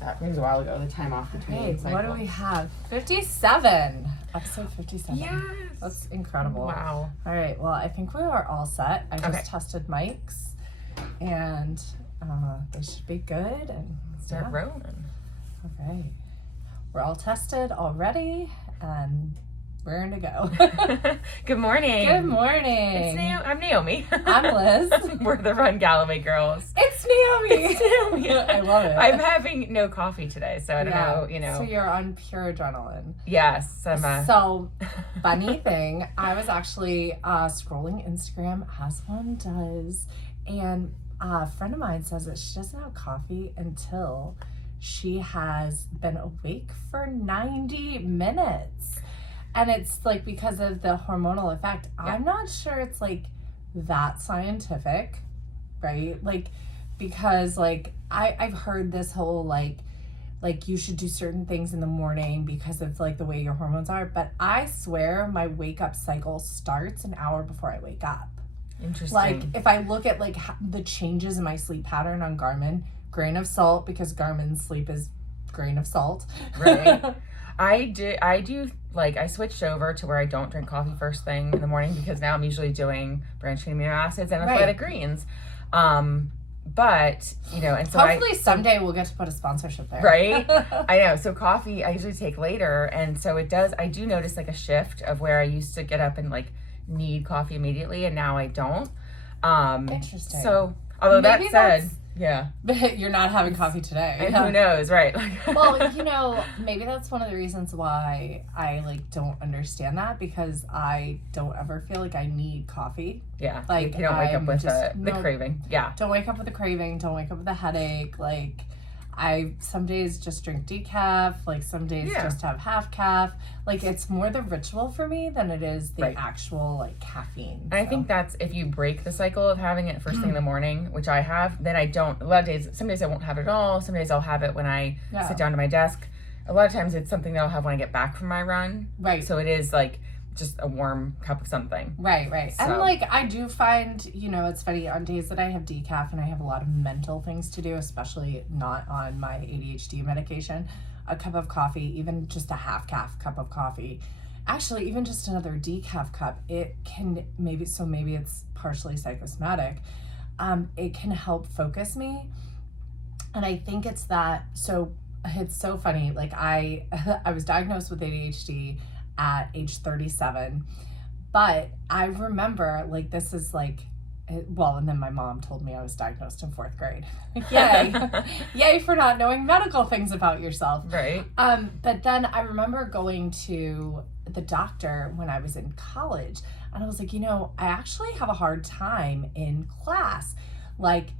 That was a while ago, the time off between cycles. What do we have? 57. Episode 57. Yes. That's incredible. Wow. All right. Well, I think we are all set. I just tested mics, and they should be good. And start rolling. Okay. We're all tested already, and we're in to go. Good morning. Good morning. I'm Naomi. I'm Liz. We're the Run Galloway girls. It's Naomi. It's Naomi. I love it. I'm having no coffee today, so I don't know, So you're on pure adrenaline. Yes. So, funny thing, I was actually scrolling Instagram, as one does, and a friend of mine says that she doesn't have coffee until she has been awake for 90 minutes. And it's like because of the hormonal effect. Yeah. I'm not sure it's like that scientific, right? Like, because like I've heard this whole like you should do certain things in the morning because of like the way your hormones are. But I swear my wake up cycle starts an hour before I wake up. Interesting. Like if I look at like the changes in my sleep pattern on Garmin, grain of salt, because Garmin's sleep is grain of salt. Right. I do like I switched over to where I don't drink coffee first thing in the morning because now I'm usually doing branched chain amino acids and athletic greens. But and so hopefully someday we'll get to put a sponsorship there. Right? I know. So coffee I usually take later, and so I do notice like a shift of where I used to get up and like need coffee immediately, and now I don't. Interesting. So although maybe that said, yeah. But you're not having coffee today. And who knows, right? Well, maybe that's one of the reasons why I like don't understand that, because I don't ever feel like I need coffee. Yeah. Like you don't wake up with the craving. Yeah. Don't wake up with a craving, don't wake up with a headache. Like I some days just drink decaf, like some days just have half calf. Like it's more the ritual for me than it is the actual like caffeine. And I think that's if you break the cycle of having it first thing in the morning, which I have, then I don't. A lot of days, some days I won't have it at all. Some days I'll have it when I sit down to my desk. A lot of times it's something that I'll have when I get back from my run. Right. So it is like just a warm cup of something. Right. So. And like I do find, it's funny on days that I have decaf and I have a lot of mental things to do, especially not on my ADHD medication, a cup of coffee, even just a half calf cup of coffee, actually even just another decaf cup, it can maybe it's partially psychosomatic. It can help focus me. And I think it's that, so it's so funny. Like I was diagnosed with ADHD at age 37, but I remember like this is like, well, and then my mom told me I was diagnosed in 4th grade. Yay for not knowing medical things about yourself. Right. But then I remember going to the doctor when I was in college, and I was like, I actually have a hard time in class. Like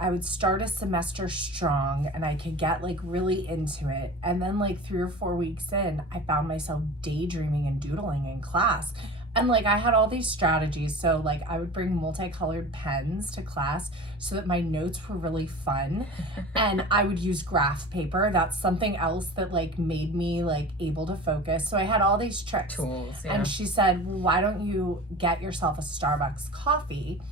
I would start a semester strong and I could get like really into it. And then like 3 or 4 weeks in, I found myself daydreaming and doodling in class. And like I had all these strategies. So like I would bring multicolored pens to class so that my notes were really fun. And I would use graph paper. That's something else that like made me like able to focus. So I had all these tricks. Tools, yeah. And she said, well, why don't you get yourself a Starbucks coffee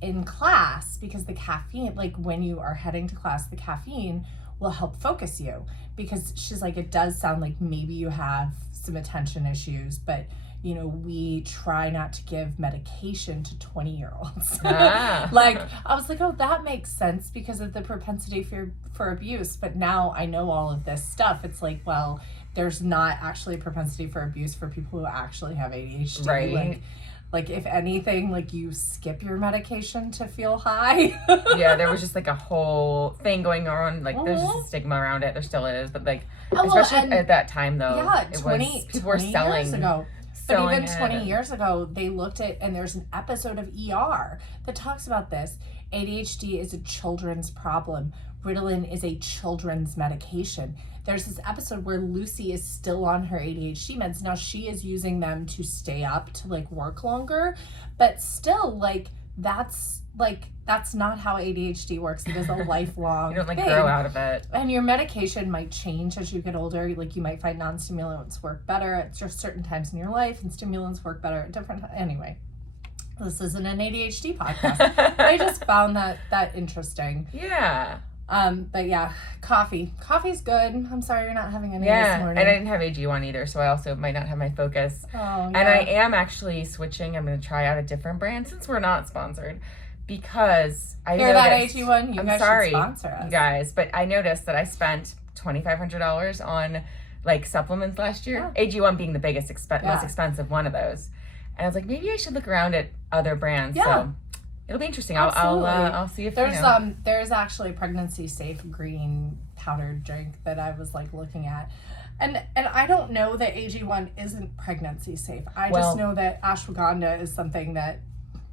in class, because the caffeine, like when you are heading to class, the caffeine will help focus you. Because she's like, it does sound like maybe you have some attention issues, but we try not to give medication to 20-year-olds. Like I was like, oh, that makes sense because of the propensity for abuse. But now I know all of this stuff. It's like, well, there's not actually a propensity for abuse for people who actually have ADHD. Right. Like if anything, like you skip your medication to feel high. Yeah, there was just like a whole thing going on. Like there's just a stigma around it. There still is, but like especially at that time though. Yeah, people were selling years ago. But even 20 years ago, they looked at, and there's an episode of ER that talks about this. ADHD is a children's problem. Ritalin is a children's medication. There's this episode where Lucy is still on her ADHD meds. Now she is using them to stay up to like work longer, but still that's not how ADHD works. It is a lifelong you don't thing. Grow out of it. And your medication might change as you get older. Like you might find non-stimulants work better at just certain times in your life, and stimulants work better at different times. Anyway, this isn't an ADHD podcast. I just found that interesting. Yeah. But yeah, coffee's good. I'm sorry you're not having any this Yeah, morning. and I didn't have AG1 either, so I also might not have my focus. Oh, yeah. And I am actually switching. I'm going to try out a different brand since we're not sponsored, because I Hear noticed, that, AG1? You I'm guys sorry, should sponsor us. you guys, but I noticed that I spent $2,500 on like supplements last year. Yeah. AG1 being the biggest, most expensive one of those, and I was like, maybe I should look around at other brands. Yeah. So it'll be interesting. I'll see if there's actually a pregnancy safe green powdered drink that I was like looking at. And I don't know that AG1 isn't pregnancy safe. I just know that ashwagandha is something that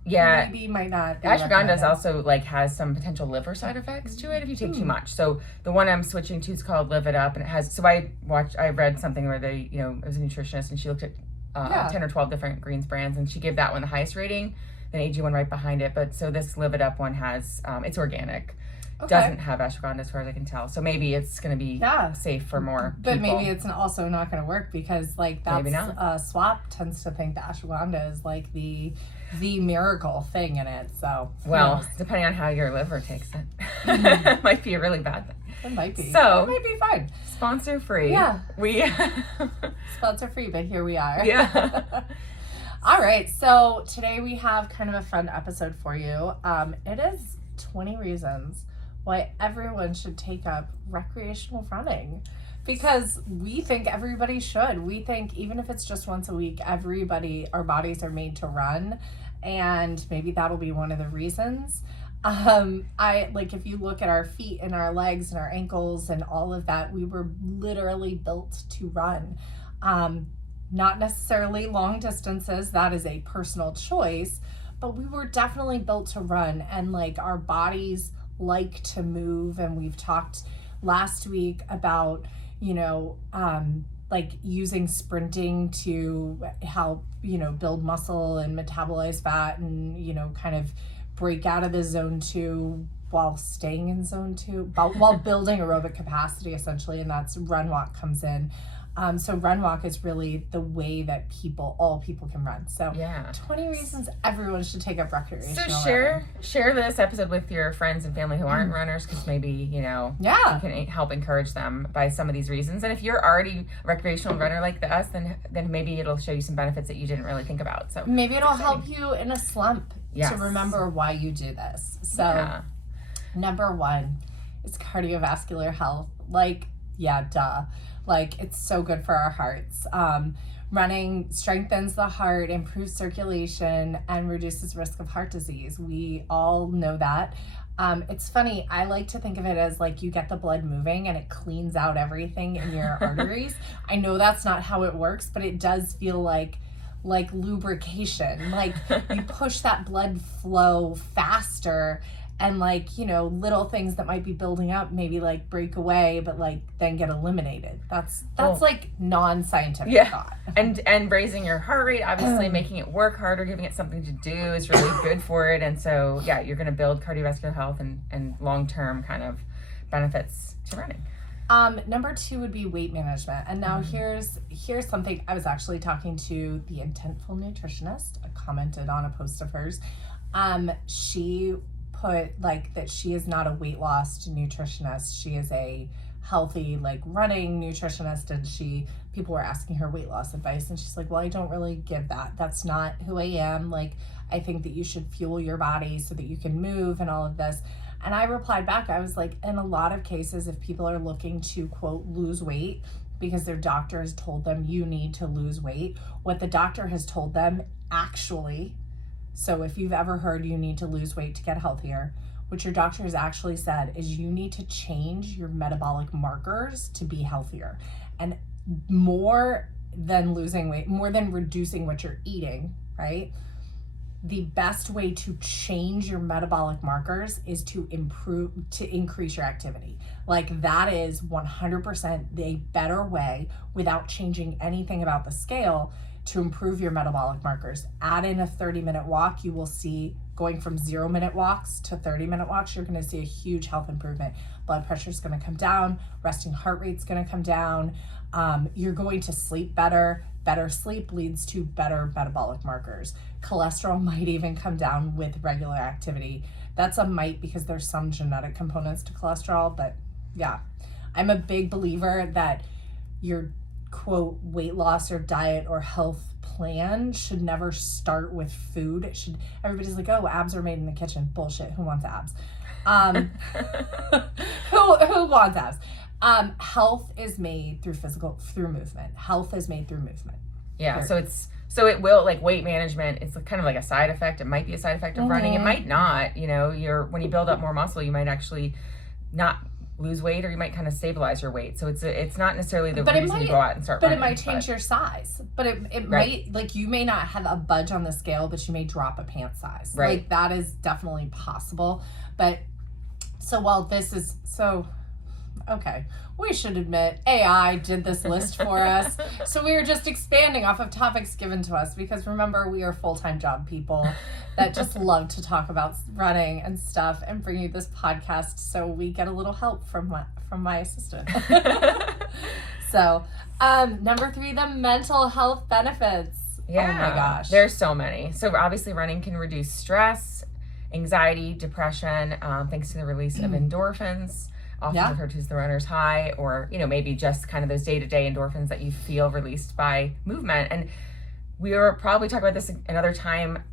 maybe might not be ashwagandha also like has some potential liver side effects to it if you take too much. So the one I'm switching to is called Live It Up, and it has, so I read something where they, it was a nutritionist, and she looked at 10 or 12 different greens brands, and she gave that one the highest rating, then AG1 right behind it. But so this Live It Up one has it's organic. Okay. Doesn't have ashwagandha as far as I can tell. So maybe it's going to be safe for more But people. maybe it's also not going to work, because like that's SWAP tends to think that ashwagandha is like the miracle thing in it. So depending on how your liver takes it, it might be a really bad thing. It might be. So it might be fine. Sponsor free. Yeah. We sponsor free, but here we are. Yeah. All right. So today we have kind of a fun episode for you. It is 20 reasons why everyone should take up recreational running, because we think everybody should. We think even if it's just once a week, our bodies are made to run, and maybe that'll be one of the reasons. If you look at our feet and our legs and our ankles and all of that, we were literally built to run. Not necessarily long distances, that is a personal choice, but we were definitely built to run, and like our bodies like to move. And we've talked last week about using sprinting to help build muscle and metabolize fat, and kind of break out of the zone 2 while staying in zone 2, while building aerobic capacity essentially, and that's run walk comes in. So run walk is really the way that all people can run. So 20 reasons everyone should take up recreational. So share this episode with your friends and family who aren't runners, because maybe you can help encourage them by some of these reasons. And if you're already a recreational runner like us, then maybe it'll show you some benefits that you didn't really think about. So maybe it'll help you in a slump to remember why you do this. So number 1 is cardiovascular health. Like, it's so good for our hearts. Running strengthens the heart, improves circulation, and reduces risk of heart disease. We all know that. It's funny, I like to think of it as like you get the blood moving and it cleans out everything in your arteries. I know that's not how it works, but it does feel like lubrication. Like you push that blood flow faster, and little things that might be building up maybe break away, but then get eliminated. That's like non-scientific thought. And raising your heart rate, obviously making it work harder, giving it something to do is really good for it. And so you're going to build cardiovascular health and long-term kind of benefits to running. Number 2 would be weight management. And now here's something. I was actually talking to the Intentful nutritionist. I commented on a post of hers. She put that she is not a weight loss nutritionist. She is a healthy running nutritionist, and people were asking her weight loss advice, and she's like, well, I don't really give that. That's not who I am. I think that you should fuel your body so that you can move and all of this. And I replied back, I was like, in a lot of cases, if people are looking to quote lose weight because their doctor has told them you need to lose weight, what the doctor has told them actually, so if you've ever heard you need to lose weight to get healthier, what your doctor has actually said is you need to change your metabolic markers to be healthier. And more than losing weight, more than reducing what you're eating, right? The best way to change your metabolic markers is to increase your activity. That is 100% the better way, without changing anything about the scale, to improve your metabolic markers. Add in a 30-minute walk, you will see going from 0-minute walks to 30-minute walks, you're going to see a huge health improvement. Blood pressure is going to come down, resting heart rate's going to come down. You're going to sleep better. Better sleep leads to better metabolic markers. Cholesterol might even come down with regular activity. That's a might because there's some genetic components to cholesterol, but yeah. I'm a big believer that your quote weight loss or diet or health plan should never start with food. Everybody's like, oh, abs are made in the kitchen. Bullshit. Who wants abs? Who wants abs? Health is made through movement. Health is made through movement. Yeah. Period. So it will, like weight management, it's kind of like a side effect. It might be a side effect of running. It might not, when you build up more muscle, you might actually not lose weight, or you might kind of stabilize your weight. So it's not necessarily the reason you go out and start running. But it might change your size. But it might, like, you may not have a budge on the scale, but you may drop a pant size. Right. Like, that is definitely possible. But so while this is okay, we should admit AI did this list for us. So we were just expanding off of topics given to us because remember, we are full-time job people that just love to talk about running and stuff and bring you this podcast. So we get a little help from my assistant. So number 3, the mental health benefits. Yeah. Oh my gosh. There's so many. So obviously running can reduce stress, anxiety, depression, thanks to the release of endorphins. Often referred to as the runner's high, or maybe just kind of those day-to-day endorphins that you feel released by movement. And we were probably talking about this another time,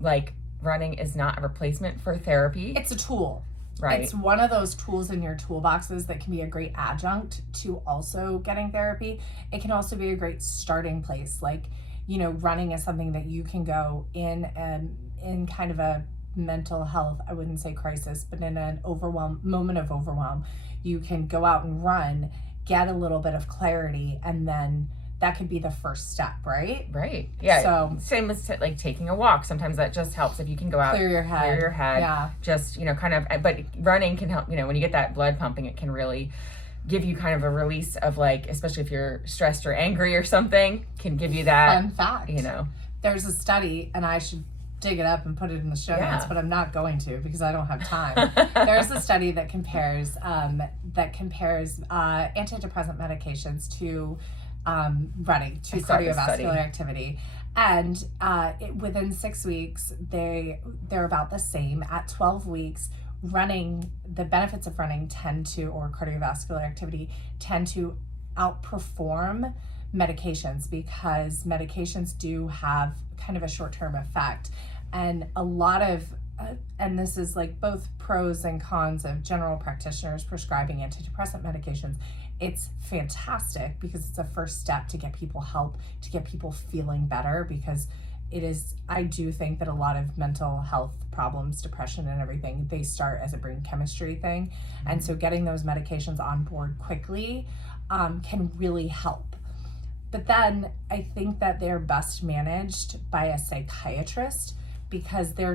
like running is not a replacement for therapy. It's a tool. Right. It's one of those tools in your toolboxes that can be a great adjunct to also getting therapy. It can also be a great starting place. Like, running is something that you can go in kind of a mental health, I wouldn't say crisis, but in an moment of overwhelm, you can go out and run, get a little bit of clarity, and then that could be the first step, right? Right. Yeah. So same as like taking a walk. Sometimes that just helps if you can go out, clear your head. Yeah. Just, kind of, but running can help, when you get that blood pumping, it can really give you kind of a release of, like, especially if you're stressed or angry or something, can give you that. Fun fact. There's a study, and I should dig it up and put it in the show notes, but I'm not going to because I don't have time. There's a study that compares antidepressant medications to running, to cardiovascular activity, and within 6 weeks they're about the same. At 12 weeks, running, the benefits of running or cardiovascular activity tend to outperform medications, because medications do have kind of a short-term effect, and a lot of and this is like both pros and cons of general practitioners prescribing antidepressant medications. It's fantastic because it's a first step to get people help, to get people feeling better, because I do think that a lot of mental health problems, depression and everything, they start as a brain chemistry thing. And so getting those medications on board quickly can really help. But then I think that they're best managed by a psychiatrist, because there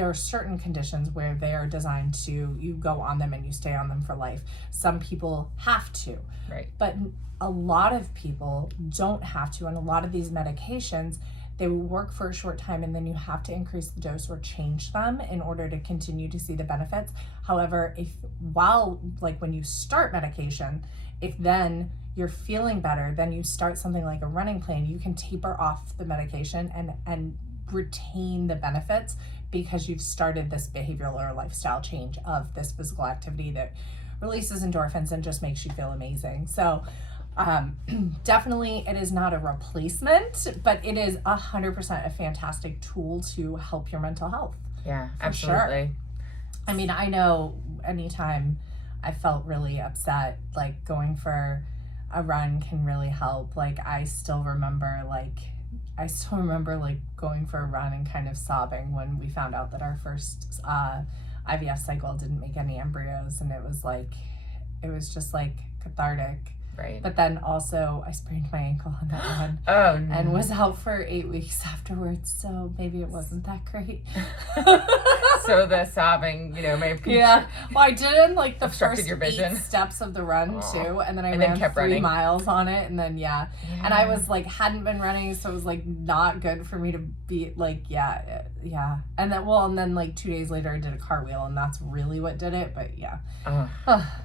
are certain conditions where they are designed to, you go on them and you stay on them for life. Some people have to. Right. But a lot of people don't have to, and a lot of these medications, they will work for a short time and then you have to increase the dose or change them in order to continue to see the benefits. However, when you start medication, if then you're feeling better, then you start something like a running plan, you can taper off the medication and retain the benefits, because you've started this behavioral or lifestyle change of this physical activity that releases endorphins and just makes you feel amazing. So definitely it is not a replacement, but it is 100% a fantastic tool to help your mental health. Yeah, absolutely. Sure. I mean, I know anytime I felt really upset, like going for a run can really help. Like I still remember going for a run and kind of sobbing when we found out that our first IVF cycle didn't make any embryos, and it was just like cathartic. Right. But then also I sprained my ankle on that run. Oh, no. And was out for 8 weeks afterwards. So maybe it wasn't that great. So the sobbing, may have Yeah. Well, I did in like the obstructed first your vision. 8 steps of the run too. And then I ran then kept 3 running. miles on it. And then, yeah. And I was like, hadn't been running. So it was like not good for me to be like, yeah. And then like 2 days later I did a cartwheel and that's really what did it. But yeah.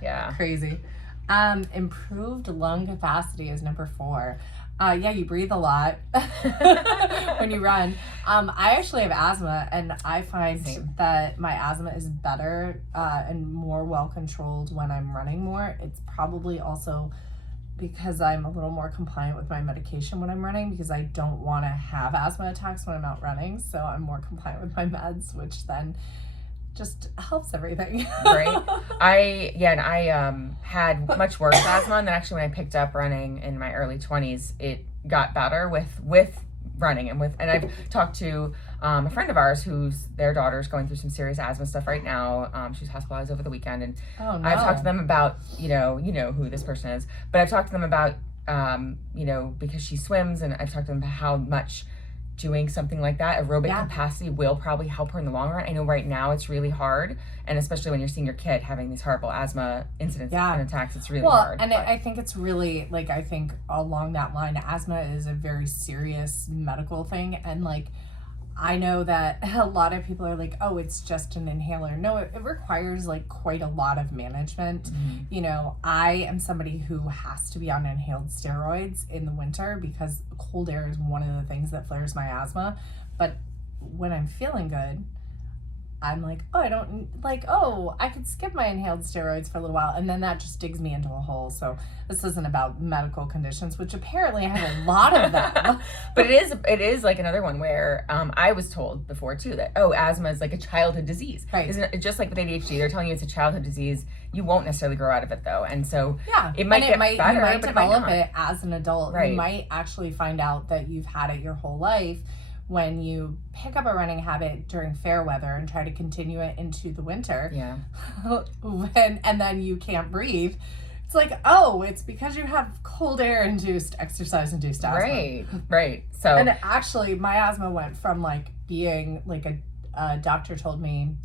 Yeah. Crazy. Improved lung capacity is number 4. Yeah, you breathe a lot when you run. I actually have asthma, and I find that my asthma is better and more well controlled when I'm running more. It's probably also because I'm a little more compliant with my medication when I'm running, because I don't want to have asthma attacks when I'm out running. So I'm more compliant with my meds, which then just helps everything. Right. I had much worse asthma, and then actually when I picked up running in my early 20s, it got better with running and I've talked to a friend of ours whose their daughter's going through some serious asthma stuff right now. She's hospitalized over the weekend, and I've talked to them about you know who this person is, but I've talked to them about because she swims, and I've talked to them about how much doing something like that, aerobic capacity, will probably help her in the long run. I know right now it's really hard, and especially when you're seeing your kid having these horrible asthma incidents and attacks, it's really hard. And I think it's really, like, I think along that line, asthma is a very serious medical thing, and like, I know that a lot of people are like, oh, it's just an inhaler. No, it requires like quite a lot of management. Mm-hmm. I am somebody who has to be on inhaled steroids in the winter because cold air is one of the things that flares my asthma. But when I'm feeling good, I'm like, I could skip my inhaled steroids for a little while, and then that just digs me into a hole. So this isn't about medical conditions, which apparently I have a lot of them. But it is like another one where I was told before too that asthma is like a childhood disease. Right. Isn't it just like with ADHD? They're telling you it's a childhood disease. You won't necessarily grow out of it though, and so it might get better. You might but develop it might not. it as an adult. Right. You might actually find out that you've had it your whole life when you pick up a running habit during fair weather and try to continue it into the winter. Yeah. and then you can't breathe. It's like, it's because you have cold air induced, exercise induced asthma. Right. So and actually my asthma went from like being like a doctor told me,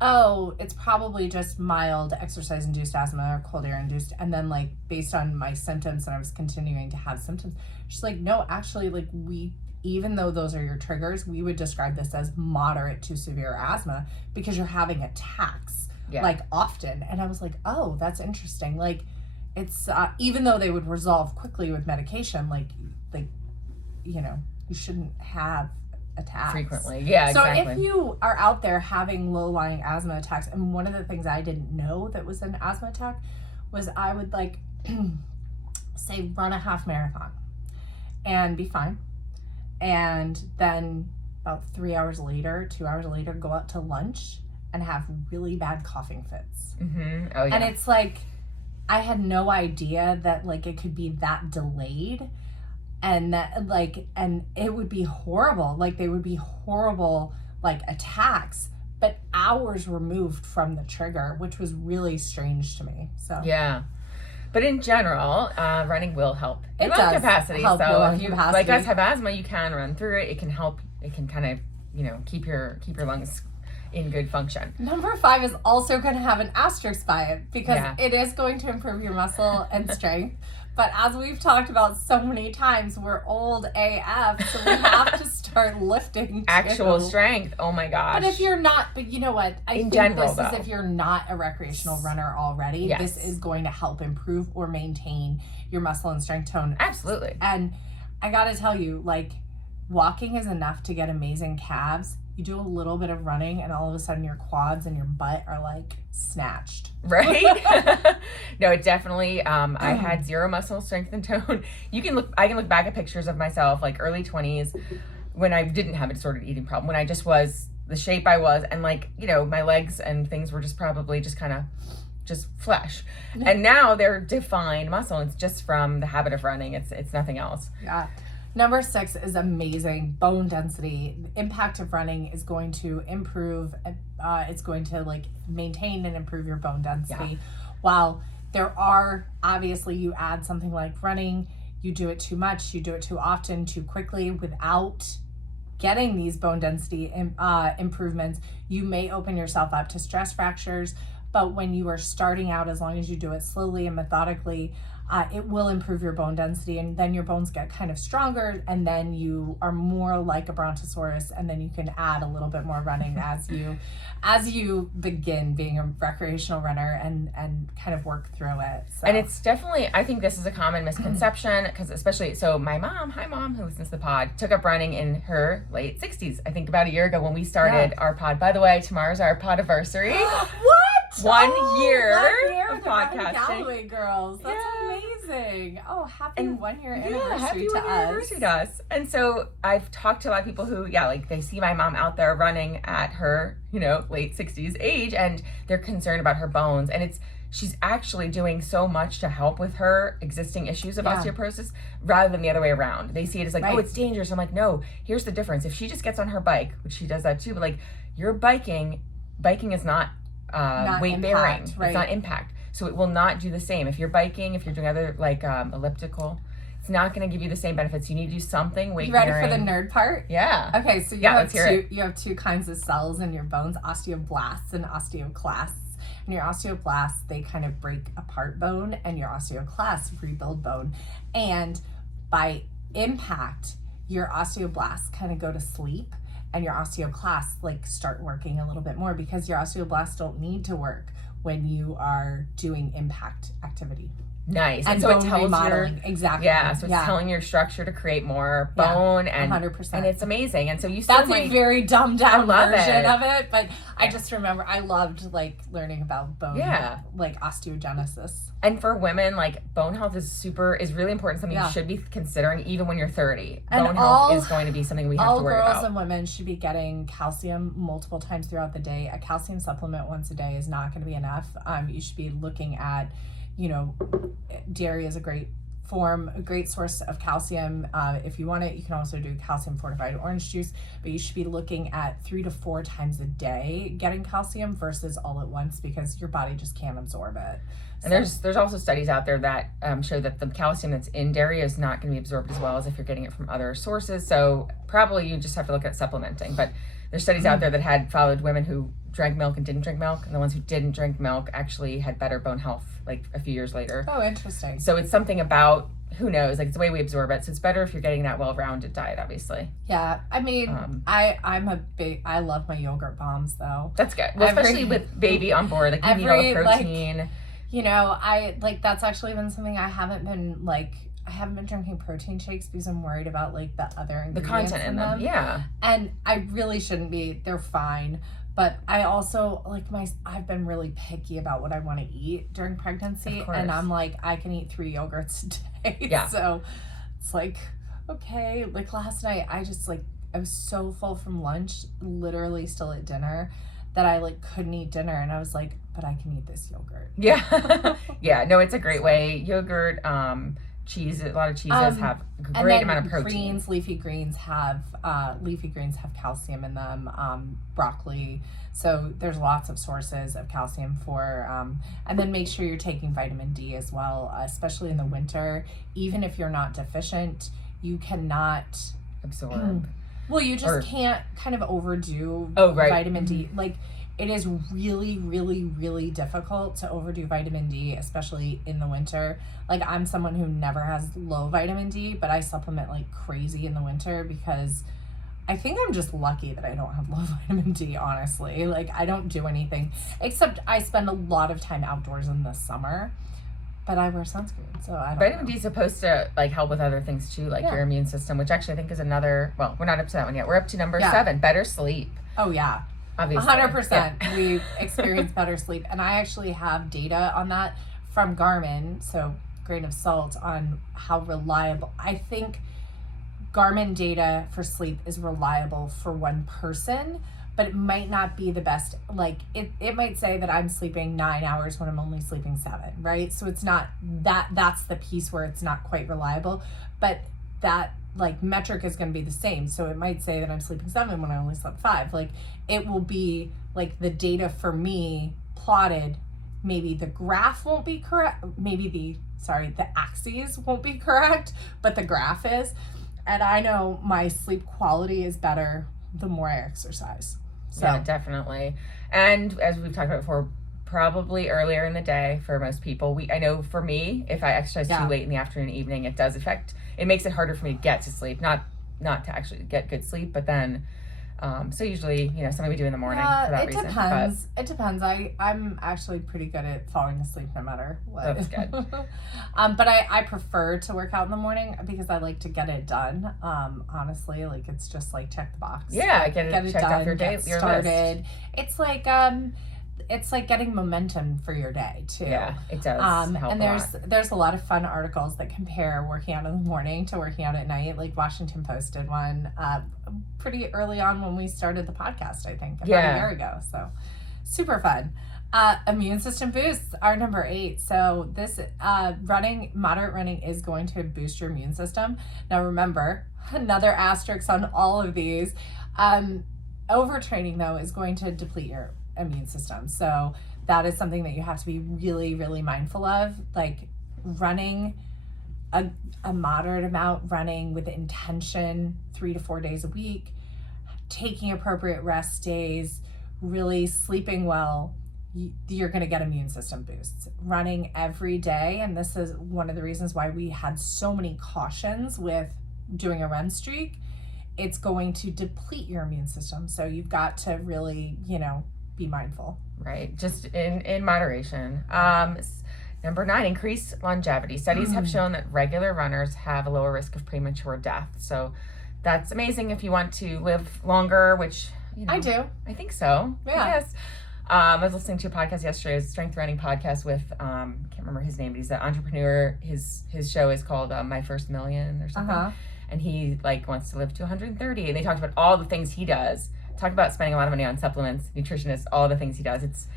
it's probably just mild exercise induced asthma or cold air induced, and then like based on my symptoms, and I was continuing to have symptoms, she's like, no, actually, like even though those are your triggers, we would describe this as moderate to severe asthma because you're having attacks like often. And I was like, oh, that's interesting. Like it's even though they would resolve quickly with medication, like you shouldn't have attacks frequently. Yeah, exactly. So if you are out there having low-lying asthma attacks, and one of the things I didn't know that was an asthma attack was I would like say run a half marathon and be fine. And then about 2 hours later, go out to lunch and have really bad coughing fits. Mm-hmm. Oh, yeah. And it's like, I had no idea that like it could be that delayed, and that like, and it would be horrible. Like they would be horrible like attacks, but hours removed from the trigger, which was really strange to me. So yeah. But in general, running will help in lung capacity. Help so lung if you, capacity. like us, have asthma, you can run through it. It can help. It can kind of, keep your lungs in good function. Number 5 is also going to have an asterisk by it because it is going to improve your muscle and strength. But as we've talked about so many times, we're old AF, so we have to start lifting actual strength. Oh my gosh. But if you're not, but you know what? I think this is if you're not a recreational runner already, this is going to help improve or maintain your muscle and strength tone. Absolutely. And I got to tell you, like, walking is enough to get amazing calves. You do a little bit of running and all of a sudden your quads and your butt are like snatched. Right? No, it definitely, I had zero muscle strength and tone. I can look back at pictures of myself like early 20s when I didn't have a disordered eating problem, when I just was the shape I was, and like, my legs and things were just probably just kind of just flesh. And now they're defined muscle. It's just from the habit of running. It's nothing else. Yeah. Number 6 is amazing. Bone density. The impact of running is going to improve. It's going to like maintain and improve your bone density while There are, obviously, you add something like running, you do it too much, you do it too often, too quickly, without getting these bone density improvements, you may open yourself up to stress fractures. But when you are starting out, as long as you do it slowly and methodically, it will improve your bone density, and then your bones get kind of stronger, and then you are more like a brontosaurus, and then you can add a little bit more running as you begin being a recreational runner and kind of work through it. So. And it's definitely, I think this is a common misconception, because especially, so my mom, hi mom, who listens to the pod, took up running in her late 60s, I think about a year ago when we started our pod. By the way, tomorrow's our podiversary. What? 1 year of podcasting. Galloway girls. That's amazing. Oh, happy 1 year anniversary happy to 1 year anniversary to us. And so I've talked to a lot of people who, like they see my mom out there running at her, late 60s age, and they're concerned about her bones. And she's actually doing so much to help with her existing issues of osteoporosis rather than the other way around. They see it as like, oh, it's dangerous. I'm like, no, here's the difference. If she just gets on her bike, which she does that too, but like you're biking is not weight bearing. Right? It's not impact. So it will not do the same. If you're biking, if you're doing other like elliptical, it's not going to give you the same benefits. You need to do something weight bearing. You ready for the nerd part? Yeah. Okay, so you have two kinds of cells in your bones, osteoblasts and osteoclasts. And your osteoblasts, they kind of break apart bone, and your osteoclasts rebuild bone. And by impact, your osteoblasts kind of go to sleep, and your osteoclasts like start working a little bit more, because your osteoblasts don't need to work when you are doing impact activity. Nice. And so bone it tells remodeling. Exactly. Yeah, so it's telling your structure to create more bone, and 100%. And it's amazing. And so you still That's a very dumbed down version of it, but I just remember I loved like learning about bone, like osteogenesis. And for women, like bone health is really important, something you should be considering even when you're 30. And bone health is going to be something we have to worry about. All girls and women should be getting calcium multiple times throughout the day. A calcium supplement once a day is not going to be enough. You should be looking at, dairy is a great source of calcium. If you want it, you can also do calcium fortified orange juice, but you should be looking at 3 to 4 times a day getting calcium versus all at once, because your body just can't absorb it. And there's also studies out there that show that the calcium that's in dairy is not going to be absorbed as well as if you're getting it from other sources. So probably you just have to look at supplementing. But there's studies out there that had followed women who drank milk and didn't drink milk, and the ones who didn't drink milk actually had better bone health like a few years later. Oh, interesting. So it's something about, who knows, like it's the way we absorb it. So it's better if you're getting that well-rounded diet, obviously. Yeah, I mean, I love my yogurt bombs though. That's good. Well, especially with baby on board, like you need all the protein. That's actually been something I haven't been drinking protein shakes because I'm worried about like the other ingredients, the content in them. Yeah. And I really shouldn't be. They're fine. But I also I've been really picky about what I want to eat during pregnancy, and I'm like, I can eat 3 yogurts a day. Yeah. So it's like, okay, like last night I was so full from lunch, literally still at dinner, that I couldn't eat dinner, and I was like, but I can eat this yogurt. Yeah. Yeah, no, it's a great way. Yogurt, cheese, a lot of cheeses have a great amount of protein. Leafy greens have calcium in them, broccoli. So there's lots of sources of calcium for, and then make sure you're taking vitamin D as well, especially in the winter. Even if you're not deficient, you cannot absorb. Well, you just can't kind of overdo vitamin D. Like, it is really, really, really difficult to overdo vitamin D, especially in the winter. Like, I'm someone who never has low vitamin D, but I supplement like crazy in the winter because I think I'm just lucky that I don't have low vitamin D, honestly. Like, I don't do anything, except I spend a lot of time outdoors in the summer, but I wear sunscreen, so I don't Vitamin D is supposed to like help with other things too, like your immune system, which actually I think is another, well, we're not up to that one yet. We're up to number 7, better sleep. Oh, yeah. Obviously. 100%. We experience better sleep. And I actually have data on that from Garmin, so grain of salt, on how reliable. I think Garmin data for sleep is reliable for one person, but it might not be the best. Like, it might say that I'm sleeping 9 hours when I'm only sleeping 7, right? So it's not that's the piece where it's not quite reliable, but that like metric is going to be the same. So it might say that I'm sleeping 7 when I only slept 5. Like, it will be like the data for me plotted maybe the graph won't be correct. Maybe the axes won't be correct, but the graph is. And I know my sleep quality is better the more I exercise. So. Yeah, definitely. And as we've talked about before, probably earlier in the day for most people. I know for me, if I exercise too late in the afternoon, evening, it makes it harder for me to get to sleep. Not to actually get good sleep, but then, so usually, something we do in the morning for that reason. Depends. It depends. I'm actually pretty good at falling asleep no matter what. That's good. But I prefer to work out in the morning because I like to get it done. Honestly, like it's just like check the box. Yeah, get it checked done, off your day, your started. list. It's like getting momentum for your day too. Yeah, it does. Help and a lot. there's a lot of fun articles that compare working out in the morning to working out at night. Like Washington Post did one pretty early on when we started the podcast, I think, about a year ago. So super fun. Immune system boosts are number 8. So this moderate running is going to boost your immune system. Now remember, another asterisk on all of these. Overtraining though is going to deplete your immune system. So that is something that you have to be really, really mindful of. Like running a moderate amount, running with intention 3 to 4 days a week, taking appropriate rest days, really sleeping well, you're going to get immune system boosts. Running every day, and this is one of the reasons why we had so many cautions with doing a run streak, it's going to deplete your immune system. So you've got to really, be mindful. Right. Just in moderation. Number 9, increased longevity. Studies have shown that regular runners have a lower risk of premature death. So that's amazing if you want to live longer, which, I do. I think so. Yeah. Yes. I was listening to a podcast yesterday, a strength running podcast with, I can't remember his name, but he's an entrepreneur. His show is called My First Million or something. And he wants to live to 130. And they talked about all the things he does. Talk about spending a lot of money on supplements, nutritionists, all the things he does. It's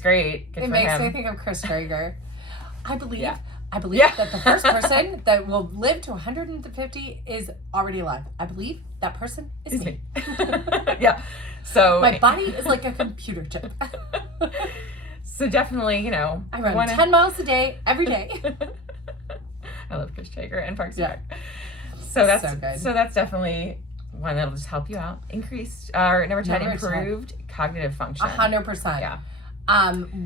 great. Good it for makes him. me think of Chris Traeger. I believe Yeah. that the first person that will live to 150 is already alive. I believe that person is me. Yeah. So my body is like a computer chip. So definitely, I run 10 miles a day, every day. I love Chris Traeger and Parks and Rec. So that's so good. So that's definitely one that'll just help you out. Increased, number 10, improved cognitive function. 100%. Yeah.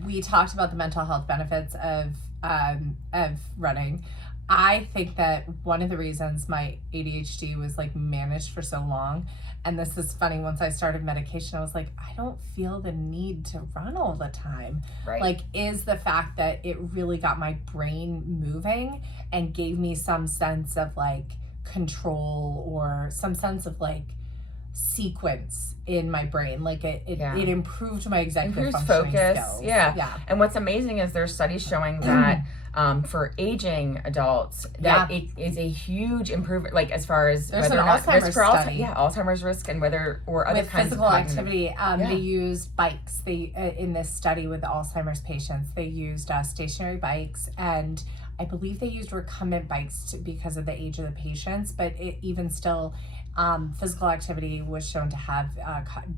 We talked about the mental health benefits of running. I think that one of the reasons my ADHD was managed for so long, and this is funny, once I started medication, I was like, I don't feel the need to run all the time. Right. Is the fact that it really got my brain moving and gave me some sense of control or some sense of sequence in my brain. It improved my executive functioning focus skills. Yeah. And what's amazing is there's studies showing that for aging adults that it is a huge improvement, as far as there's whether an or not Alzheimer's risk for study. Alzheimer's risk and whether or other with kinds physical of activity. They used bikes. They in this study with Alzheimer's patients, they used stationary bikes, and I believe they used recumbent bikes because of the age of the patients, but even still, physical activity was shown to have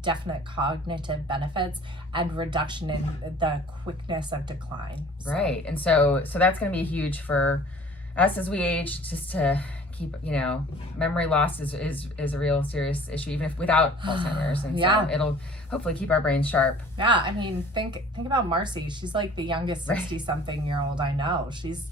definite cognitive benefits and reduction in the quickness of decline. Right. And so that's going to be huge for us as we age, just to keep, memory loss is a real serious issue, even if without Alzheimer's. And so it'll hopefully keep our brains sharp. Yeah. I mean, think about Marcy. She's the youngest 60-something year old I know. She's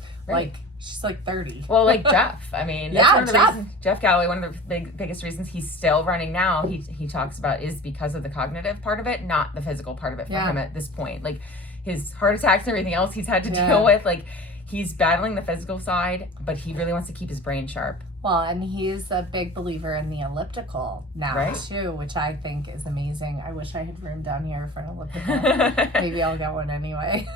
she's 30. Well, Jeff. I mean, that's one of the reasons, Jeff Galloway, one of the biggest reasons he's still running now, he talks about, is because of the cognitive part of it, not the physical part of it for him at this point. His heart attacks and everything else he's had to deal with, he's battling the physical side, but he really wants to keep his brain sharp. Well, and he's a big believer in the elliptical now, too, which I think is amazing. I wish I had room down here for an elliptical. Maybe I'll get one anyway.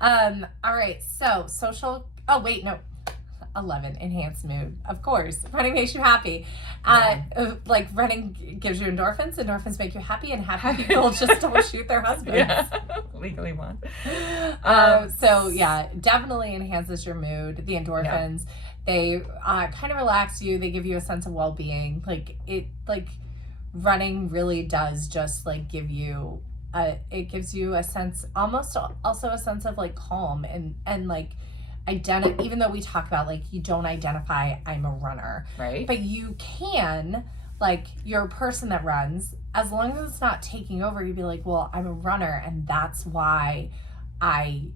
All right, so social... Oh, wait, no. 11, enhanced mood. Of course. Running makes you happy. Running gives you endorphins. Endorphins make you happy, and happy people just don't shoot their husbands. Legally blonde. Definitely enhances your mood. The endorphins, they kind of relax you. They give you a sense of well-being. Running really does just give you it gives you a sense, almost also a sense of like calm and like even though we talk about like you don't identify I'm a runner, right? But you can, like, you're a person that runs, as long as it's not taking over. You'd be like, well, I'm a runner, and that's why I,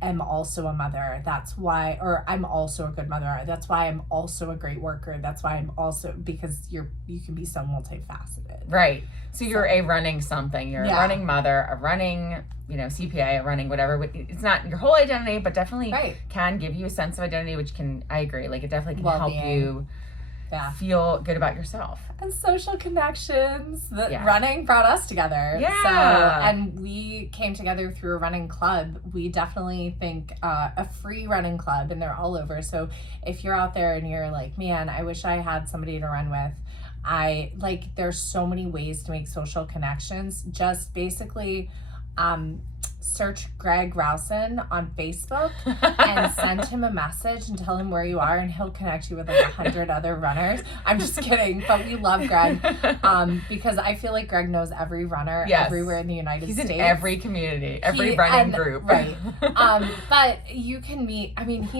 am also a mother. That's why, or I'm also a good mother. That's why I'm also a great worker. That's why I'm also, because you can be so multifaceted. Right. So you're a running something. You're a running mother, a running, CPA, a running whatever. It's not your whole identity, but definitely can give you a sense of identity, which can, I agree, like it definitely can help you feel good about yourself. And social connections. Running brought us together. Yeah. So, and we came together through a running club. We definitely think a free running club, and they're all over. So if you're out there and you're like, man, I wish I had somebody to run with, there's so many ways to make social connections. Just basically search Greg Rowson on Facebook and send him a message and tell him where you are, and he'll connect you with like 100 other runners. I'm just kidding, but we love Greg because I feel like Greg knows every runner everywhere in the United States. He's in every community, every running group. Right. But you can meet, I mean,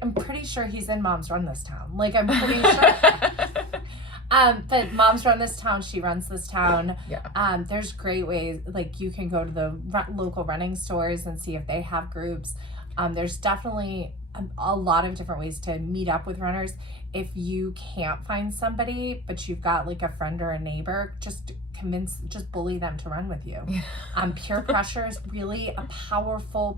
I'm pretty sure he's in Moms Run This Town. Like, I'm pretty sure. But Moms Run This Town, she runs this town. Yeah. There's great ways, like you can go to the local running stores and see if they have groups. There's definitely a lot of different ways to meet up with runners. If you can't find somebody, but you've got like a friend or a neighbor, just bully them to run with you. Peer pressure is really a powerful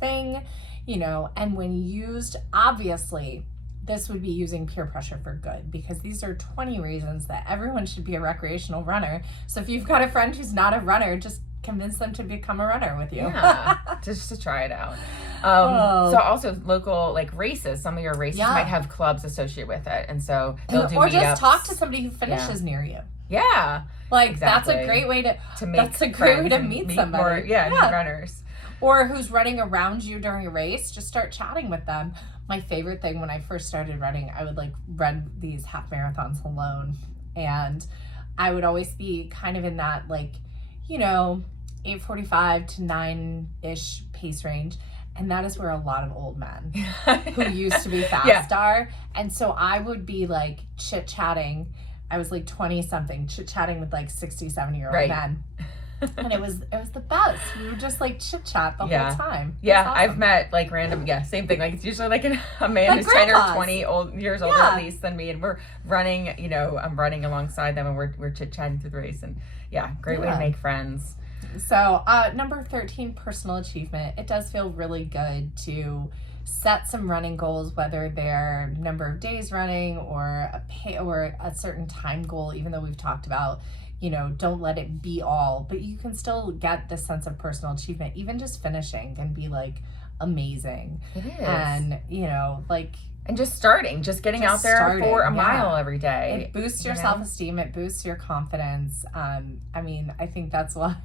thing, and when used, obviously, this would be using peer pressure for good, because these are 20 reasons that everyone should be a recreational runner. So if you've got a friend who's not a runner, just convince them to become a runner with you. Yeah, just to try it out. So also local like races, some of your races might have clubs associated with it, and so they'll do or meetups. Just talk to somebody who finishes near you. Yeah, like exactly. That's a great way to make that's a great way to meet somebody. New runners. Or who's running around you during a race, just start chatting with them. My favorite thing when I first started running, I would like run these half marathons alone, and I would always be kind of in that 8:45 to 9-ish pace range, and that is where a lot of old men who used to be fast are. And so I would be like chit-chatting. I was like 20 something chit-chatting with like 60-70-year-old men. And it was the best. We would just like chit chat the whole time. Yeah, awesome. I've met like random, same thing. Like it's usually like a man who's 10 or 20 years older at least than me, and we're running. I'm running alongside them, and we're chit chatting through the race, and great way to make friends. So number 13, personal achievement. It does feel really good to set some running goals, whether they're number of days running or a certain time goal. Even though we've talked about, don't let it be all, but you can still get this sense of personal achievement. Even just finishing can be like amazing. It is. And, and just starting, just getting out there for a mile every day. It boosts your self-esteem. It boosts your confidence. I think that's why,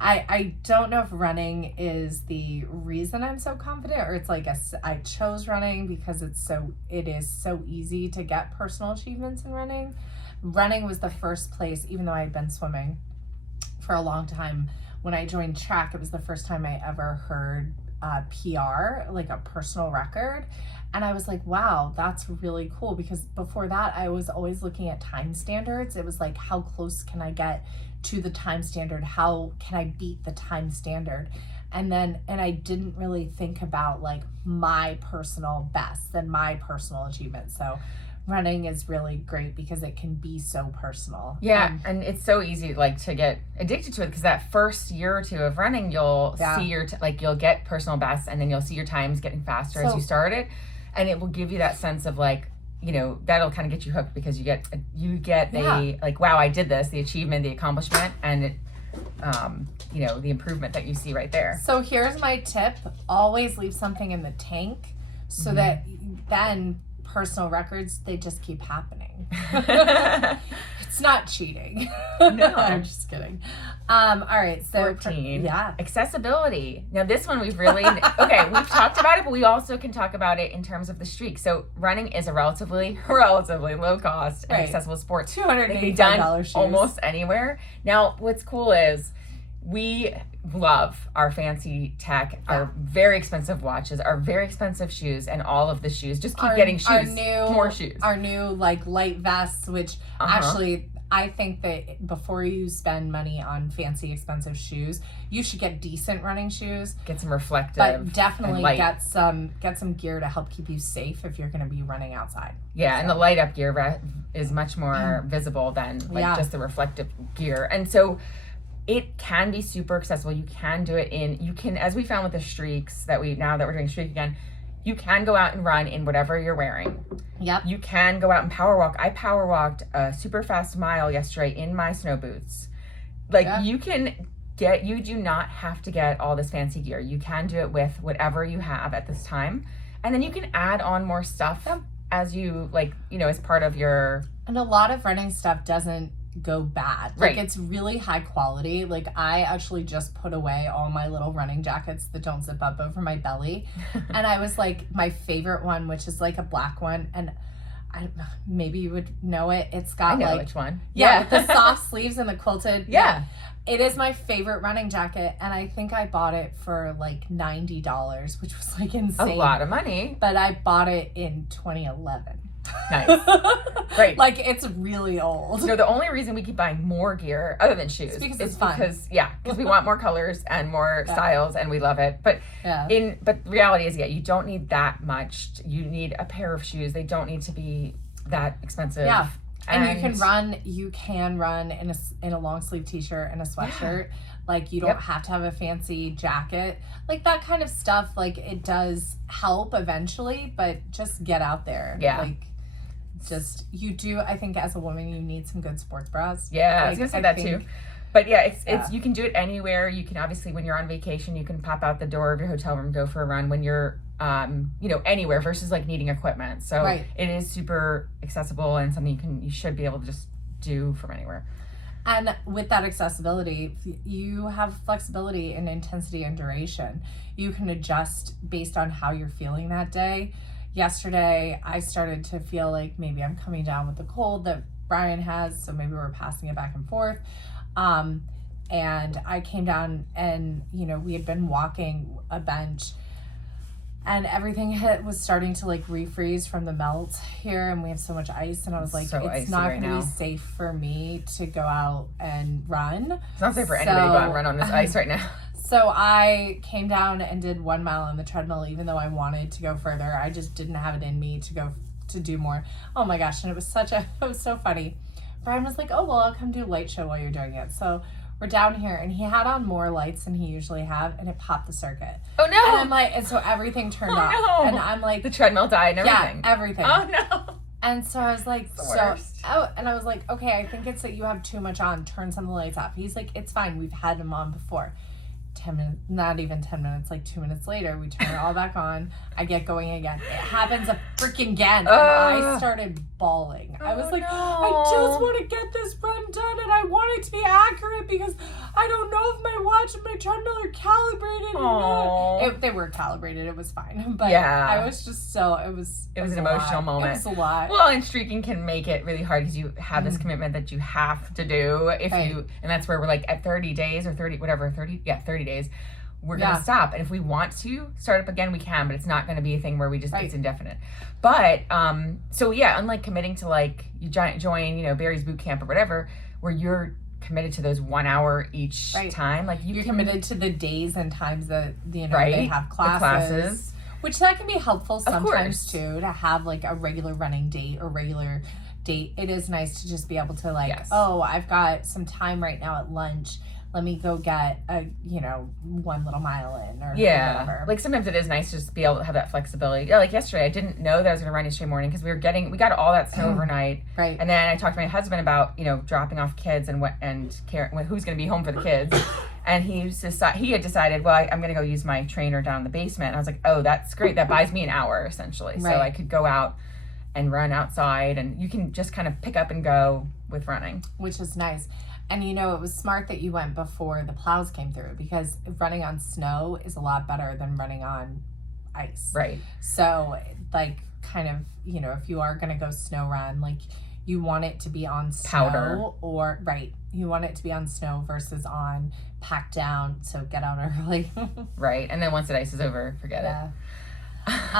I don't know if running is the reason I'm so confident, or it's like I chose running because it is so easy to get personal achievements in running. Running was the first place, even though I had been swimming for a long time. When I joined track, it was the first time I ever heard PR, like a personal record. And I was like, wow, that's really cool. Because before that, I was always looking at time standards. It was like, how close can I get to the time standard? How can I beat the time standard? And I didn't really think about like my personal best and my personal achievement. So running is really great because it can be so personal. Yeah, and it's so easy to get addicted to it, because that first year or two of running, you'll see you'll get personal best, and then you'll see your times getting faster as you start it, and it will give you that sense of that'll kind of get you hooked, because you get the wow, I did this, the achievement, the accomplishment, and it the improvement that you see right there. So here's my tip: always leave something in the tank, so that then personal records, they just keep happening. It's It's not cheating. No. I'm just kidding. All right. So 14. Accessibility. Now this one we've really, okay, we've talked about it, but we also can talk about it in terms of the streak. So running is a relatively low cost and accessible sport. $285 It can be done shoes. almost anywhere. Now what's cool is we love our fancy tech, our very expensive watches, our very expensive shoes, and all of the shoes. Just keep getting shoes, more shoes. Our new like light vests, which actually I think that before you spend money on fancy expensive shoes, you should get decent running shoes. Get some reflective, but definitely get some gear to help keep you safe if you're going to be running outside. Yeah, and the light up gear is much more visible than just the reflective gear, and so it can be super accessible. You can do it as we found with the streaks now that we're doing streak again, you can go out and run in whatever you're wearing. Yep. You can go out and power walk. I power walked a super fast mile yesterday in my snow boots. You do not have to get all this fancy gear. You can do it with whatever you have at this time. And then you can add on more stuff as you as part of your... And a lot of running stuff doesn't go bad. It's really high quality. I actually just put away all my little running jackets that don't zip up over my belly. And I was my favorite one, which is a black one, and maybe you would know it. It's got which one. With the soft sleeves and the quilted. Yeah. It is my favorite running jacket, and I think I bought it for $90, which was insane. A lot of money. But I bought it in 2011. Nice. Right. It's really old. No, the only reason we keep buying more gear other than shoes because is it's fun. Because we want more colors and more styles, and we love it. But but the reality is, you don't need that much. You need a pair of shoes. They don't need to be that expensive. Yeah. And you can run in a long sleeve t-shirt and a sweatshirt. You don't have to have a fancy jacket. That kind of stuff, it does help eventually, but just get out there. Yeah. I think as a woman, you need some good sports bras. Yeah, I was going to say that too. But it's you can do it anywhere. You can obviously, when you're on vacation, you can pop out the door of your hotel room, go for a run when you're, anywhere versus needing equipment. So it is super accessible and something you should be able to just do from anywhere. And with that accessibility, you have flexibility in intensity and duration. You can adjust based on how you're feeling that day. Yesterday, I started to feel maybe I'm coming down with the cold that Brian has, so maybe we're passing it back and forth. And I came down and, we had been walking a bench, and everything was starting to refreeze from the melt here, and we have so much ice, and I was it's not going to be safe for me to go out and run. It's not safe for anybody to go out and run on this ice right now. So I came down and did 1 mile on the treadmill, even though I wanted to go further. I just didn't have it in me to do more. Oh my gosh, and it was so funny. Brian was oh, well, I'll come do a light show while you're doing it. So we're down here, and he had on more lights than he usually have, and it popped the circuit. Oh no! And I'm and so everything turned off. No. And I'm the treadmill died and everything. Yeah, everything. Oh no! And so I was and I was okay, I think it's that you have too much on. Turn some of the lights off. He's it's fine. We've had them on before. 10 minutes, not even 10 minutes, 2 minutes later, we turn it all back on. I get going again. It happens again. And I started bawling. I was I just want to get this run done, and I want it to be accurate because I don't know if my watch and my treadmill are calibrated or not. They were calibrated. It was fine. But I was just it was an emotional moment. It was a lot. Well, and streaking can make it really hard because you have this commitment that you have to do and that's where we're at 30 days or 30 days, we're going to stop. And if we want to start up again, we can, but it's not going to be a thing where we just, it's indefinite. But, unlike committing to you join, Barry's boot camp or whatever, where you're committed to those 1 hour each time, you're committed to the days and times that, they have classes. Which that can be helpful sometimes too, to have a regular running date or regular date. It is nice to just be able to oh, I've got some time right now at lunch. Let me go get a 1 little mile in or whatever. Sometimes it is nice to just be able to have that flexibility. Yeah, yesterday I didn't know that I was going to run yesterday morning because we got all that snow overnight. Right. And then I talked to my husband about dropping off kids and who's going to be home for the kids. And he had decided, well, I'm going to go use my trainer down in the basement. And I was oh, that's great. That buys me an hour essentially. So I could go out and run outside, and you can just kind of pick up and go with running. Which is nice. And it was smart that you went before the plows came through, because running on snow is a lot better than running on ice. Right. So like kind of, if you are going to go snow run, like you want it to be on snow powder, or right. You want it to be on snow versus on packed down. So get out early. Right. And then once the ice is over, forget it.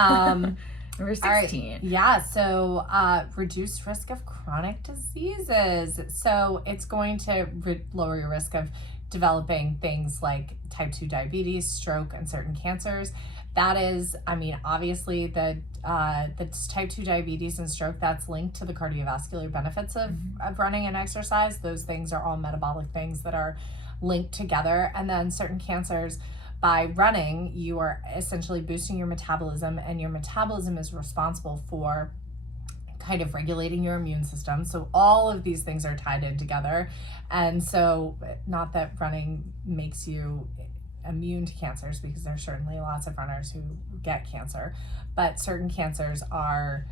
Number 16. Right. Yeah. So reduce risk of chronic diseases. So it's going to lower your risk of developing things like type 2 diabetes, stroke, and certain cancers. That is, obviously the type 2 diabetes and stroke, that's linked to the cardiovascular benefits of running and exercise. Those things are all metabolic things that are linked together. And then certain cancers, by running, you are essentially boosting your metabolism, and your metabolism is responsible for kind of regulating your immune system. So all of these things are tied in together. And so not that running makes you immune to cancers, because there's certainly lots of runners who get cancer, but certain cancers are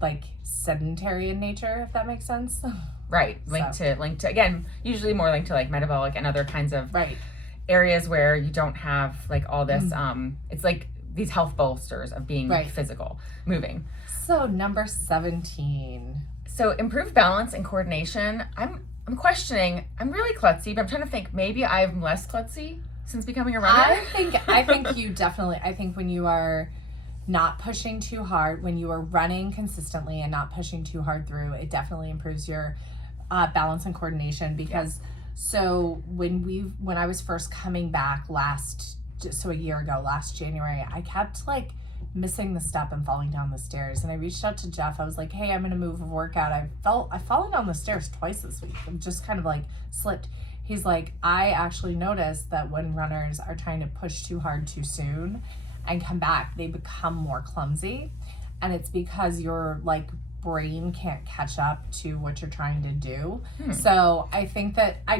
like sedentary in nature, if that makes sense. Right. Linked to again, usually more linked to like metabolic and other kinds of areas where you don't have like all this it's like these health bolsters of being physical, moving. So number 17. So improve balance and coordination. I'm questioning, I'm really klutzy, but I'm trying to think, maybe I'm less klutzy since becoming a runner. I think you definitely, I think when you are not pushing too hard, when you are running consistently and not pushing too hard through, it definitely improves your balance and coordination. Because so when I was first coming back a year ago, last January, I kept like missing the step and falling down the stairs. And I reached out to Jeff. I was like, hey, I'm going to move a workout. I've fallen down the stairs twice this week. I've just kind of like slipped. He's like, I actually noticed that when runners are trying to push too hard too soon and come back, they become more clumsy. And it's because your like brain can't catch up to what you're trying to do. So I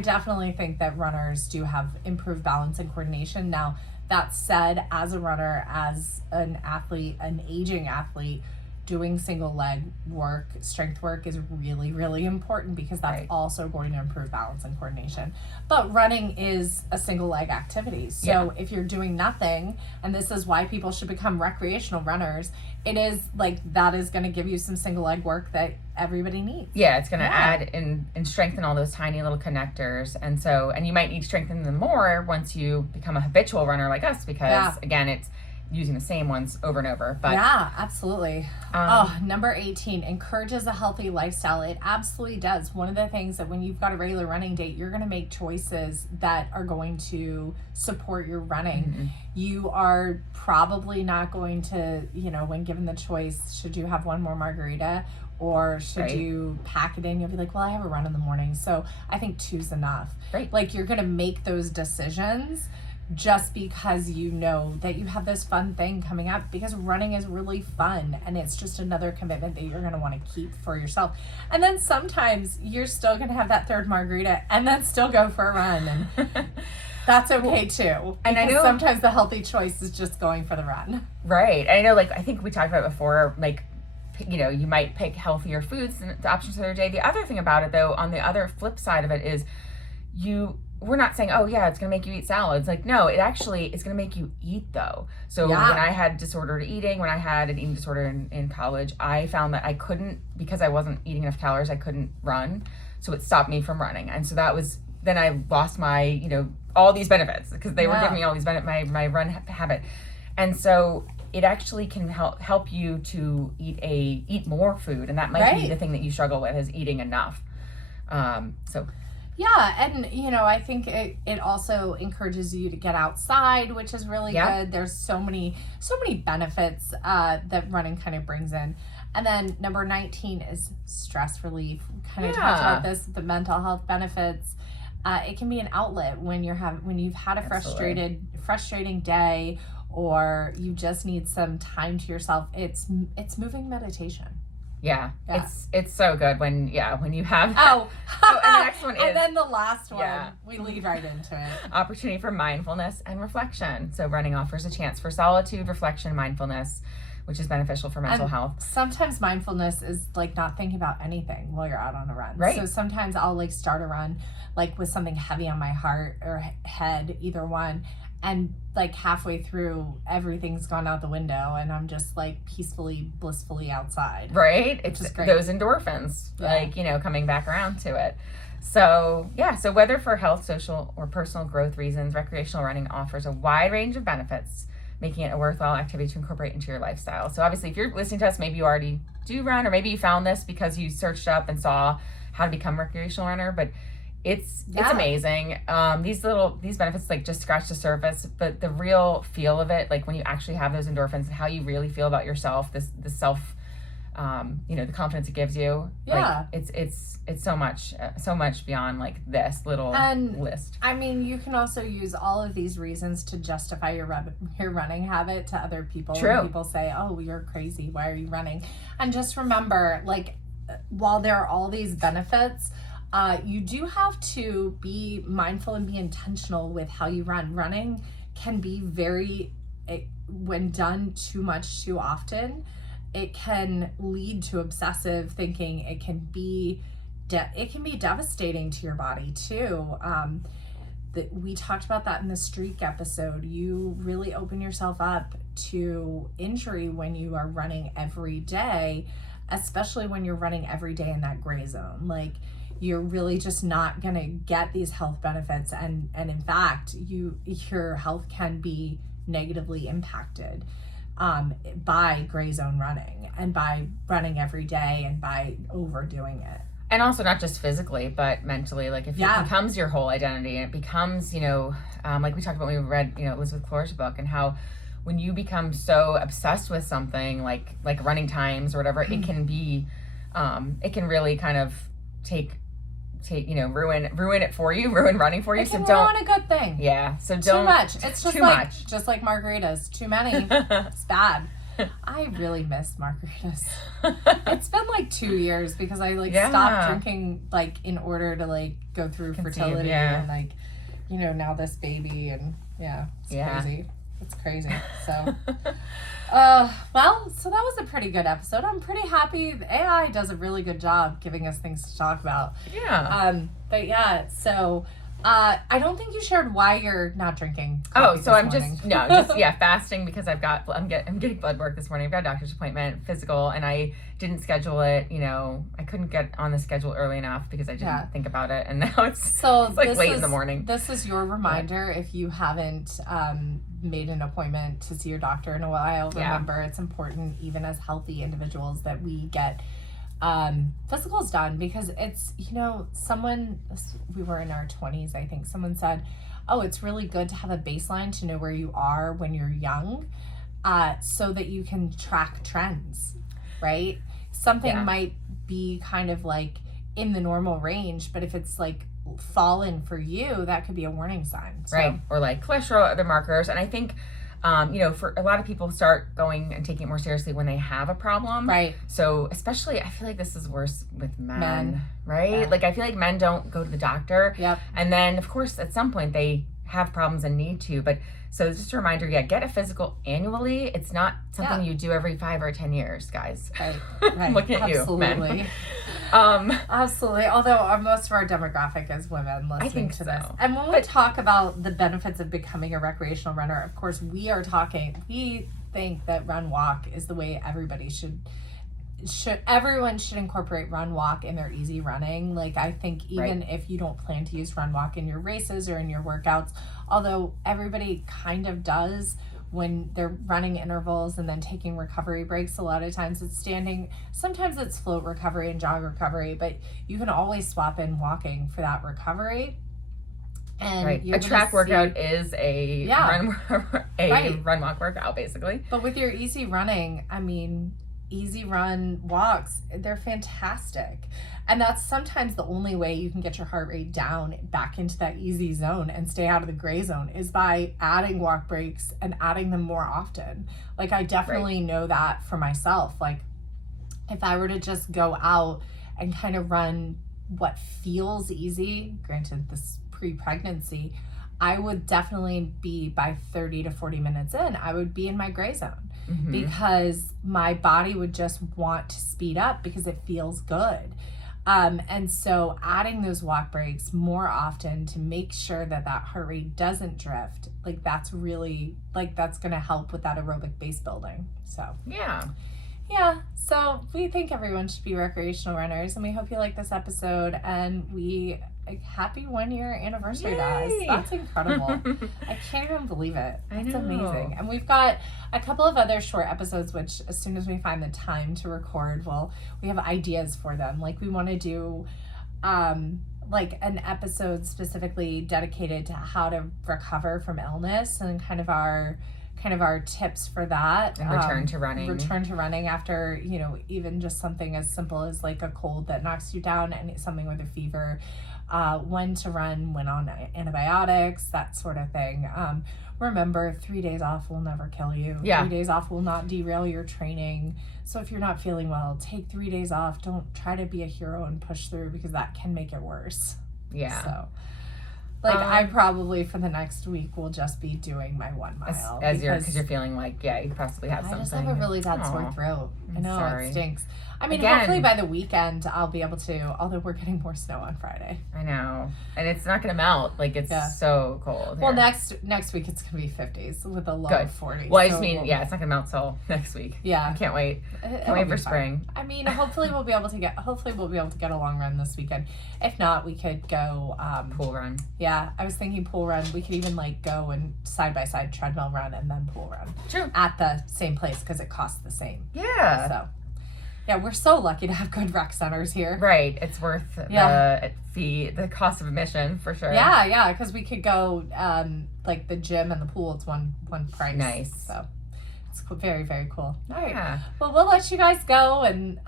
definitely think that runners do have improved balance and coordination. Now, that said, as a runner, as an athlete, an aging athlete, doing single leg work, strength work is really, really important, because that's also going to improve balance and coordination. But running is a single leg activity. So if you're doing nothing, and this is why people should become recreational runners, it is like that is going to give you some single leg work that everybody needs. Yeah, it's going to add and strengthen all those tiny little connectors. And you might need to strengthen them more once you become a habitual runner like us, because again, it's using the same ones over and over. But yeah, absolutely. Number 18, encourages a healthy lifestyle. It absolutely does. One of the things that when you've got a regular running date, you're going to make choices that are going to support your running. You are probably not going to, when given the choice, should you have one more margarita or should you pack it in? You'll be like, well, I have a run in the morning, so I think 2's enough. Like, you're going to make those decisions just because you know that you have this fun thing coming up, because running is really fun, and it's just another commitment that you're going to want to keep for yourself. And then sometimes you're still going to have that third margarita and then still go for a run, and that's okay too. And I know sometimes the healthy choice is just going for the run. Right. I know, like, I think we talked about it before, like, you might pick healthier foods and the options for the day. The other thing about it, though, on the other flip side of it, is we're not saying, oh yeah, it's going to make you eat salads. Like, no, it's going to make you eat, though. So when I had disordered eating, when I had an eating disorder in college, I found that I couldn't, because I wasn't eating enough calories, I couldn't run. So it stopped me from running. And so then I lost my, all these benefits, because they were giving me all these benefits, my run habit. And so it actually can help you to eat more food. And that might be the thing that you struggle with, is eating enough. Yeah, and I think it also encourages you to get outside, which is really good. There's so many benefits that running kind of brings in. And then number 19 is stress relief. We kind of talked about this, the mental health benefits. It can be an outlet when you've had a frustrating day, or you just need some time to yourself. It's moving meditation. Yeah, it's so good when you have and the next one is, and then the last one we lead right into it. Opportunity for mindfulness and reflection. So running offers a chance for solitude, reflection, mindfulness, which is beneficial for mental health. Sometimes mindfulness is like not thinking about anything while you're out on a run. Right. So sometimes I'll like start a run like with something heavy on my heart or head, either one. And like halfway through, everything's gone out the window and I'm just like peacefully, blissfully outside. Right? It's those endorphins, like, you know, coming back around to it. So, yeah, so whether for health, social, or personal growth reasons, recreational running offers a wide range of benefits, making it a worthwhile activity to incorporate into your lifestyle. So obviously, if you're listening to us, maybe you already do run, or maybe you found this because you searched up and saw how to become a recreational runner, but it's amazing. These benefits like just scratch the surface, but the real feel of it, like when you actually have those endorphins and how you really feel about yourself, the self, you know, the confidence it gives you. Yeah. Like, it's so much beyond like this little list. I mean, you can also use all of these reasons to justify your running habit to other people. True. When people say, "Oh, you're crazy. Why are you running?" And just remember, like, while there are all these benefits, you do have to be mindful and be intentional with how you run. Running can be when done too much too often, it can lead to obsessive thinking. It can be devastating to your body too. We talked about that in the streak episode. You really open yourself up to injury when you are running every day, especially when you're running every day in that gray zone. Like, you're really just not going to get these health benefits. And in fact, your health can be negatively impacted by gray zone running and by running every day and by overdoing it. And also not just physically, but mentally. Like, if it becomes your whole identity, and it becomes, you know, like we talked about when we read, you know, Elizabeth Clor's book, and how when you become so obsessed with something like running times or whatever, it can be, it can really kind of take, you know, ruin it for you, ruin running for you. It can ruin a good thing. Yeah. So don't. Too much. It's just like margaritas. Too many. It's bad. I really miss margaritas. It's been like 2 years because I stopped drinking like in order to like go through fertility and like, you know, now this baby and it's crazy. It's crazy. So, so that was a pretty good episode. I'm pretty happy. The AI does a really good job giving us things to talk about. Yeah. But yeah, so I don't think you shared why you're not drinking. So I'm fasting because I'm getting blood work this morning. I've got a doctor's appointment, physical, and I didn't schedule it. You know, I couldn't get on the schedule early enough because I didn't think about it, and now it's like late in the morning. This is your reminder if you haven't made an appointment to see your doctor in a while. Remember, it's important, even as healthy individuals, that we get physicals done, because it's, you know, we were in our 20s, I think someone said, oh, it's really good to have a baseline to know where you are when you're young, so that you can track trends, right? Something might be kind of like in the normal range, but if it's like fallen for you, that could be a warning sign. So. Right. Or like cholesterol, other markers. And I think you know, for a lot of people start going and taking it more seriously when they have a problem. Right. So especially, I feel like this is worse with men. Right? Yeah. Like, I feel like men don't go to the doctor. Yep. And then, of course, at some point they have problems and need to. But so just a reminder, get a physical annually. It's not something you do every 5 or 10 years, guys. Right. I'm looking at you, men. Absolutely. Although most of our demographic is women listening to this. And when we talk about the benefits of becoming a recreational runner, of course, we think that run walk is the way everybody everyone should incorporate run walk in their easy running. Like, I think even if you don't plan to use run walk in your races or in your workouts, although everybody kind of does when they're running intervals and then taking recovery breaks, a lot of times it's standing, sometimes it's float recovery and jog recovery, but you can always swap in walking for that recovery. And a track workout is a run walk workout, basically. But with your easy running, I mean, easy run walks, they're fantastic. And that's sometimes the only way you can get your heart rate down back into that easy zone and stay out of the gray zone is by adding walk breaks and adding them more often. Like, I definitely know that for myself. Like, if I were to just go out and kind of run what feels easy, granted this pre-pregnancy, I would definitely be, by 30 to 40 minutes in, I would be in my gray zone because my body would just want to speed up because it feels good. And so adding those walk breaks more often to make sure that heart rate doesn't drift, like that's really, like that's going to help with that aerobic base building. So yeah, so we think everyone should be recreational runners, and we hope you like this episode, and happy 1 year anniversary, guys. That's incredible. I can't even believe it. It's amazing. And we've got a couple of other short episodes, which as soon as we find the time to record, we have ideas for them. Like we want to do like an episode specifically dedicated to how to recover from illness and kind of our tips for that. And return to running after, even just something as simple as like a cold that knocks you down and something with a fever. When to run, when on antibiotics, that sort of thing. Remember, 3 days off will never kill you. 3 days off will not derail your training. So if you're not feeling well, take 3 days off. Don't try to be a hero and push through because that can make it worse. Yeah. So, I probably for the next week will just be doing my 1 mile. Because you're feeling like, you possibly have something. I just have a really bad sore throat. I know, sorry. It stinks. I mean, hopefully by the weekend I'll be able to, although we're getting more snow on Friday. I know. And it's not going to melt. Like, it's so cold. Well, next week it's going to be 50s with a low of 40. Well, I just mean, it's not going to melt till next week. Yeah. I can't wait. Can't wait for spring. I mean, hopefully we'll be able to get a long run this weekend. If not, we could go pool run. Yeah, I was thinking pool run. We could even go and side-by-side treadmill run and then pool run. True. At the same place because it costs the same. Yeah. So, yeah, we're so lucky to have good rec centers here. Right. It's worth the cost of admission for sure. Yeah, because we could go the gym and the pool. It's one price. Nice. So it's very, very cool. All right. Yeah. Well, we'll let you guys go, and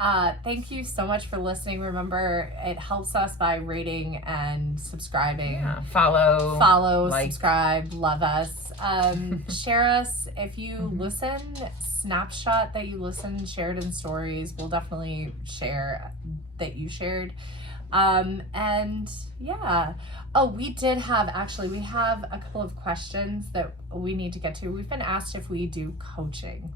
thank you so much for listening. Remember, it helps us by rating and subscribing. Yeah. Follow, subscribe, love us. Share us if you listen. Snapshot that you listened, shared in stories. We'll definitely share that you shared. And yeah. Oh, we have a couple of questions that we need to get to. We've been asked if we do coaching.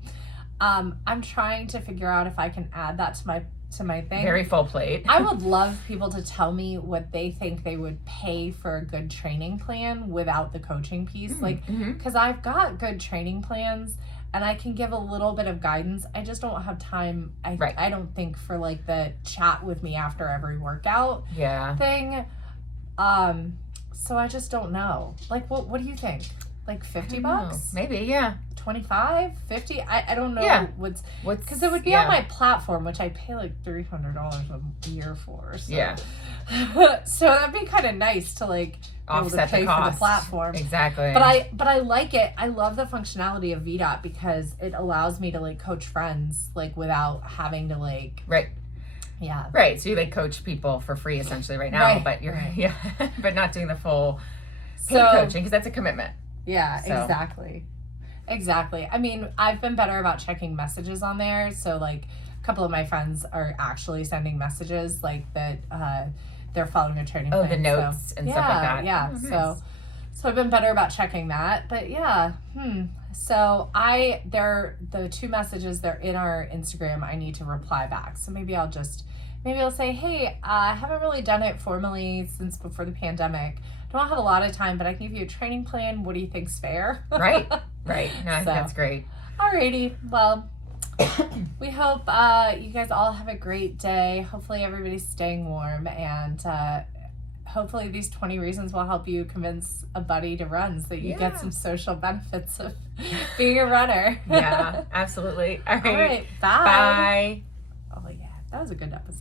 I'm trying to figure out if I can add that to my thing. Very full plate. I would love people to tell me what they think they would pay for a good training plan without the coaching piece. Because I've got good training plans and I can give a little bit of guidance. I just don't have time. I don't think for the chat with me after every workout thing. So I just don't know. What do you think? $50? Maybe, yeah. 25, 50. I don't know. Yeah. What's because it would be on my platform, which I pay $300 a year for. So. Yeah. So that'd be kind of nice to offset pay the cost for the platform. Exactly. But I like it. I love the functionality of VDOT because it allows me to coach friends without having to right. Yeah. Right. So you coach people for free essentially right now, but you're but not doing the full paid coaching because that's a commitment. Yeah, exactly. I mean, I've been better about checking messages on there. So a couple of my friends are actually sending messages that they're following a training plan. Oh, the notes and stuff like that. Yeah. Oh, nice. So I've been better about checking that. But yeah. So the 2 messages, they're in our Instagram. I need to reply back. So maybe I'll say, hey, I haven't really done it formally since before the pandemic. Don't have a lot of time, but I can give you a training plan. What do you think's fair? Right. No, I think that's great. Alrighty. Well, we hope you guys all have a great day. Hopefully everybody's staying warm, and hopefully these 20 reasons will help you convince a buddy to run so you get some social benefits of being a runner. Yeah, absolutely. All right. Bye. Bye. Oh yeah, that was a good episode.